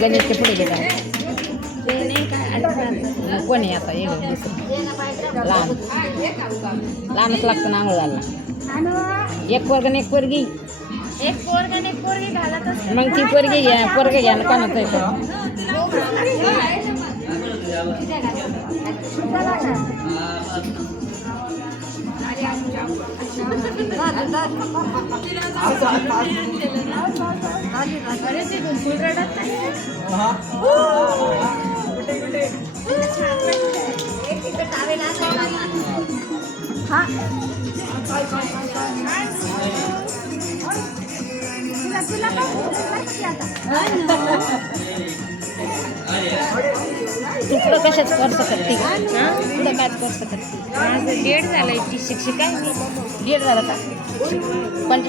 गणेशच्या पुढे गेला ते नाही काय कोणी आता लहान लहानच लागतं ना आंघोळ एक पोरग एक पोरगी घालत मग ती पोरगी घ्या पोरग घ्या ना कोणाचं तू पुढं कशाच कर सकते पुढं काच कर सकते माझं 1.5 झालंय ती शिक्षिका 1.5 झालं का 25